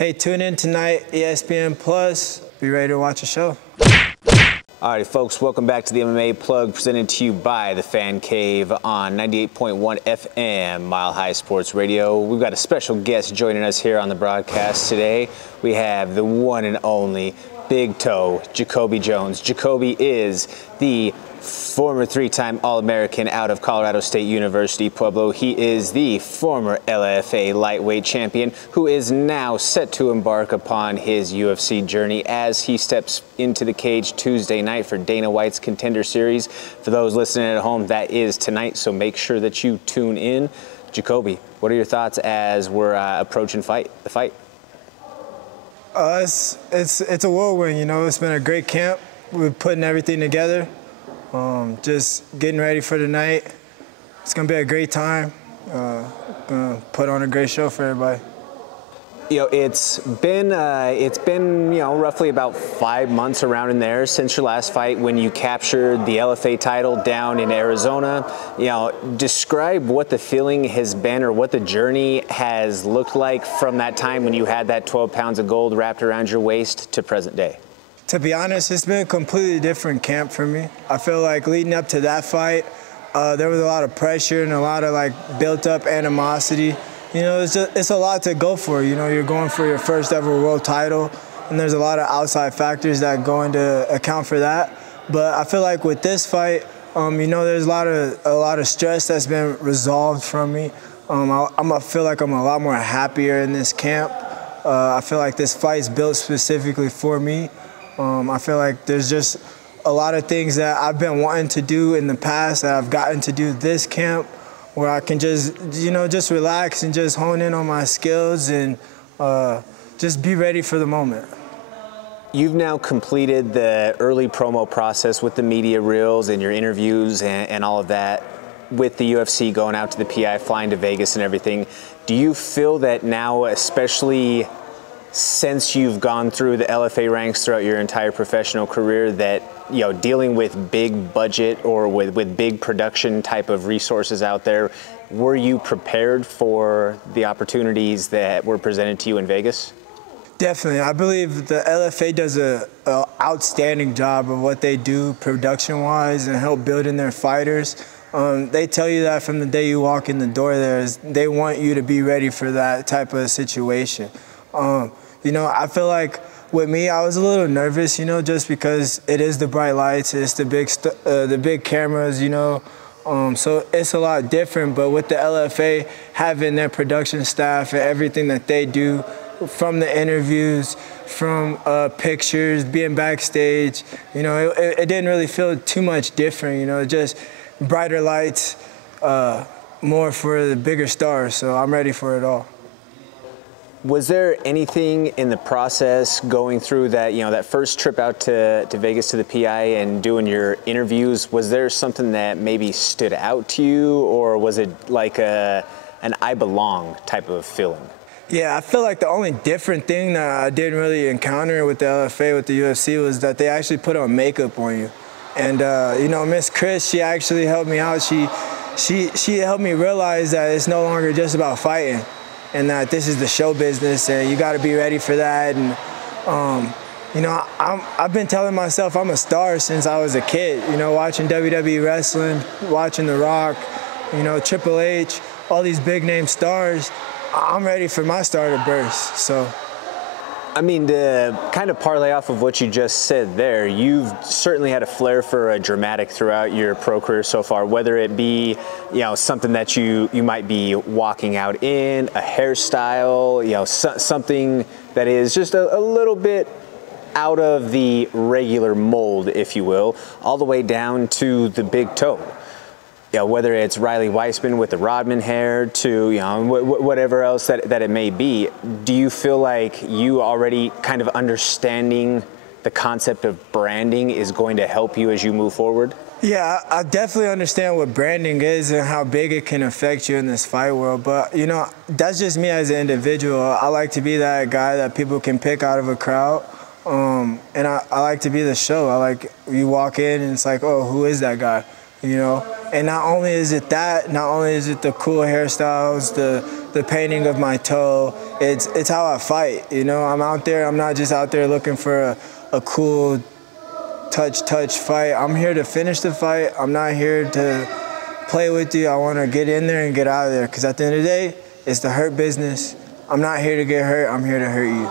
Hey, tune in tonight, ESPN Plus. Be ready to watch a show. All right, folks, welcome back to the MMA Plug, presented to you by the Fan Cave on 98.1 FM, Mile High Sports Radio. We've got a special guest joining us here on the broadcast today. We have the one and only Big Toe, JaCobi Jones. JaCobi is the former three-time All-American out of Colorado State University, Pueblo. He is the former LFA lightweight champion who is now set to embark upon his UFC journey as he steps into the cage Tuesday night for Dana White's Contender Series. For those listening at home, that is tonight, so make sure that you tune in. JaCobi, what are your thoughts as we're approaching the fight? It's a whirlwind, you know. It's been a great camp. We're putting everything together. Just getting ready for the night. It's gonna be a great time. Gonna put on a great show for everybody. You know, it's been roughly about 5 months around in there since your last fight when you captured the LFA title down in Arizona. You know, describe what the feeling has been or what the journey has looked like from that time when you had that 12 pounds of gold wrapped around your waist to present day. To be honest, it's been a completely different camp for me. I feel like leading up to that fight, there was a lot of pressure and a lot of built-up animosity. You know, it's a lot to go for. You know, you're going for your first ever world title, and there's a lot of outside factors that go into account for that. But I feel like with this fight, you know, there's a lot of stress that's been resolved from me. I feel like I'm a lot more happier in this camp. I feel like this fight's built specifically for me. I feel like there's just a lot of things that I've been wanting to do in the past that I've gotten to do this camp, where I can just, you know, just relax and just hone in on my skills and just be ready for the moment. You've now completed the early promo process with the media reels and your interviews and all of that with the UFC going out to the PI, flying to Vegas and everything. Do you feel that now, especially since you've gone through the LFA ranks throughout your entire professional career, that, you know, dealing with big budget or with big production type of resources out there, were you prepared for the opportunities that were presented to you in Vegas? Definitely. I believe the LFA does an outstanding job of what they do production-wise and help building their fighters. They tell you that from the day you walk in the door there. They want you to be ready for that type of situation. You know, I feel like with me, I was a little nervous, you know, just because it is the bright lights, it's the big cameras, you know, so it's a lot different. But with the LFA having their production staff and everything that they do, from the interviews, from pictures, being backstage, you know, it didn't really feel too much different, you know, just brighter lights, more for the bigger stars. So I'm ready for it all. Was there anything in the process going through that, you know, that first trip out to Vegas to the PI and doing your interviews, was there something that maybe stood out to you, or was it like an I belong type of feeling? Yeah, I feel like the only different thing that I didn't really encounter with the LFA, with the UFC, was that they actually put on makeup on you. And, you know, Miss Chris, she actually helped me out. She helped me realize that it's no longer just about fighting, and that this is the show business, and you got to be ready for that. And you know, I've been telling myself I'm a star since I was a kid. You know, watching WWE wrestling, watching The Rock, you know, Triple H, all these big name stars. I'm ready for my star to burst. So, I mean, to kind of parlay off of what you just said there, you've certainly had a flair for a dramatic throughout your pro career so far, whether it be, you know, something that you might be walking out in, a hairstyle, you know, something that is just a little bit out of the regular mold, if you will, all the way down to the big toe. You know, whether it's Riley Weissman with the Rodman hair to, you know, whatever else that it may be, do you feel like you already kind of understanding the concept of branding is going to help you as you move forward? Yeah, I definitely understand what branding is and how big it can affect you in this fight world. But, you know, that's just me as an individual. I like to be that guy that people can pick out of a crowd. And I like to be the show. I like, you walk in and it's like, oh, who is that guy? You know, and not only is it that, not only is it the cool hairstyles, the painting of my toe. It's how I fight, you know? I'm out there, I'm not just out there looking for a cool touch fight. I'm here to finish the fight. I'm not here to play with you. I want to get in there and get out of there, because at the end of the day, it's the hurt business. I'm not here to get hurt, I'm here to hurt you.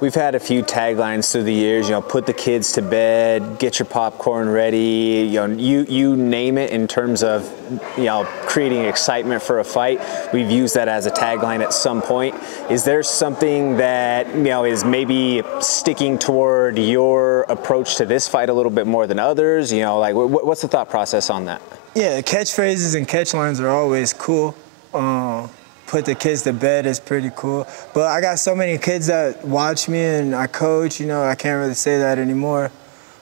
We've had a few taglines through the years, you know, put the kids to bed, get your popcorn ready, you know, you name it in terms of, you know, creating excitement for a fight. We've used that as a tagline at some point. Is there something that, you know, is maybe sticking toward your approach to this fight a little bit more than others? You know, like, what's the thought process on that? Yeah, catchphrases and catchlines are always cool. Put the kids to bed is pretty cool. But I got so many kids that watch me and I coach, you know, I can't really say that anymore.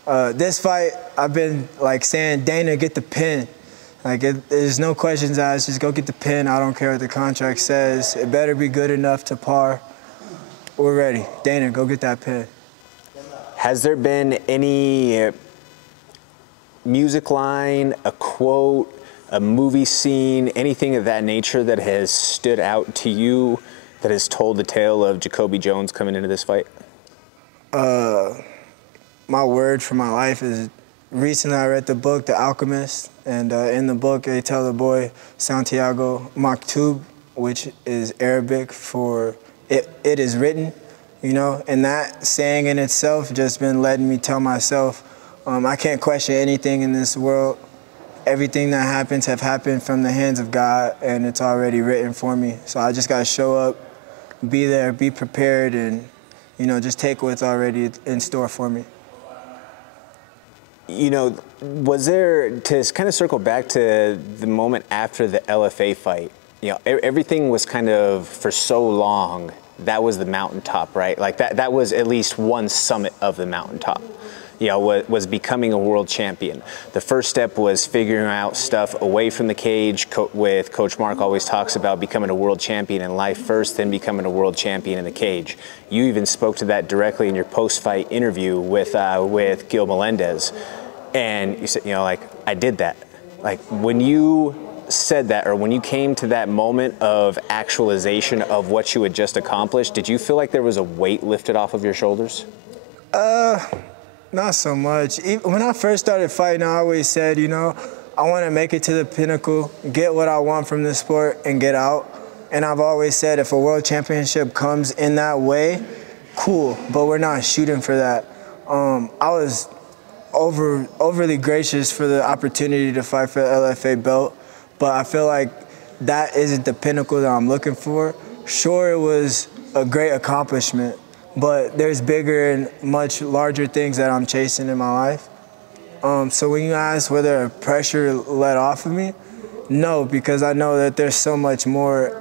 This fight, I've been like saying, Dana, get the pin. Like, there's no questions asked, just go get the pin. I don't care what the contract says. It better be good enough to par. We're ready. Dana, go get that pin. Has there been any music line, a quote, a movie scene, anything of that nature that has stood out to you, that has told the tale of JaCobi Jones coming into this fight? My word for my life is, recently I read the book, The Alchemist, and in the book they tell the boy Santiago Maktub, which is Arabic for it is written, you know, and that saying in itself just been letting me tell myself, I can't question anything in this world. Everything that happens have happened from the hands of God, and it's already written for me. So I just got to show up, be there, be prepared, and, you know, just take what's already in store for me. You know, was there, to kind of circle back to the moment after the LFA fight, you know, everything was kind of, for so long, that was the mountaintop, right? Like that was at least one summit of the mountaintop. You know, was becoming a world champion. The first step was figuring out stuff away from the cage. With Coach Mark always talks about becoming a world champion in life first, then becoming a world champion in the cage. You even spoke to that directly in your post-fight interview with Gil Melendez. And you said, you know, like, I did that. Like, when you said that, or when you came to that moment of actualization of what you had just accomplished, did you feel like there was a weight lifted off of your shoulders? Not so much. When I first started fighting, I always said, you know, I want to make it to the pinnacle, get what I want from the sport, and get out. And I've always said, if a world championship comes in that way, cool, but we're not shooting for that. I was overly gracious for the opportunity to fight for the LFA belt, but I feel like that isn't the pinnacle that I'm looking for. Sure, it was a great accomplishment, but there's bigger and much larger things that I'm chasing in my life. So when you ask whether pressure let off of me, no, because I know that there's so much more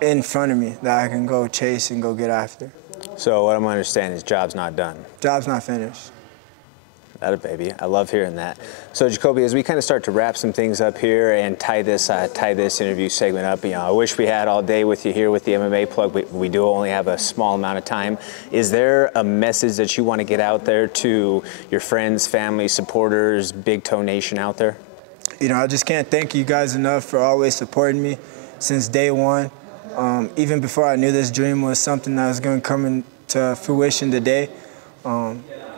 in front of me that I can go chase and go get after. So what I'm understanding is job's not done. Job's not finished. That a baby. I love hearing that. So JaCobi, as we kind of start to wrap some things up here and tie this interview segment up, you know, I wish we had all day with you here with the MMA plug. We do only have a small amount of time. Is there a message that you want to get out there to your friends, family, supporters, Big Toe Nation out there? You know, I just can't thank you guys enough for always supporting me since day one. Even before I knew this dream was something that was going to come into fruition today.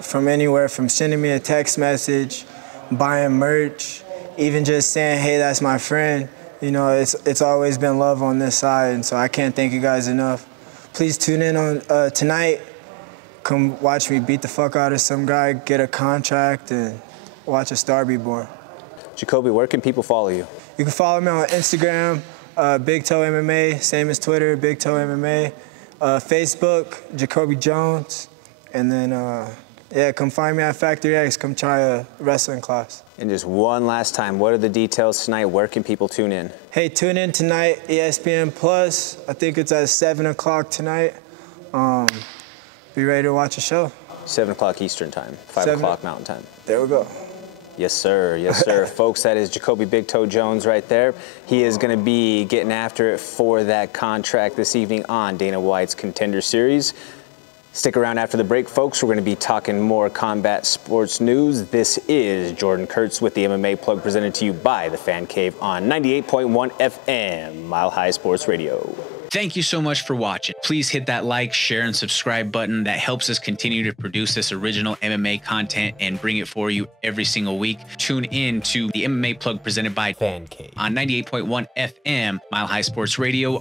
From anywhere from sending me a text message, buying merch, even just saying, hey, that's my friend. You know, it's always been love on this side, and so I can't thank you guys enough. Please tune in on tonight. Come watch me beat the fuck out of some guy, get a contract, and watch a star be born. JaCobi, where can people follow you? You can follow me on Instagram, Big Toe MMA, same as Twitter, Big Toe MMA. Facebook, JaCobi Jones, and then yeah, come find me at Factory X. Come try a wrestling class. And just one last time, what are the details tonight? Where can people tune in? Hey, tune in tonight, ESPN Plus. I think it's at 7 o'clock tonight. Be ready to watch a show. 7 o'clock Eastern time, 5 o'clock Mountain time. There we go. Yes, sir. Yes, sir. Folks, that is JaCobi Big Toe Jones right there. He is going to be getting after it for that contract this evening on Dana White's Contender Series. Stick around after the break, folks. We're going to be talking more combat sports news. This is Jordan Kurtz with the MMA Plug, presented to you by the Fan Cave on 98.1 FM, Mile High Sports Radio. Thank you so much for watching. Please hit that like, share, and subscribe button. That helps us continue to produce this original MMA content and bring it for you every single week. Tune in to the MMA Plug presented by Fan Cave on 98.1 FM, Mile High Sports Radio.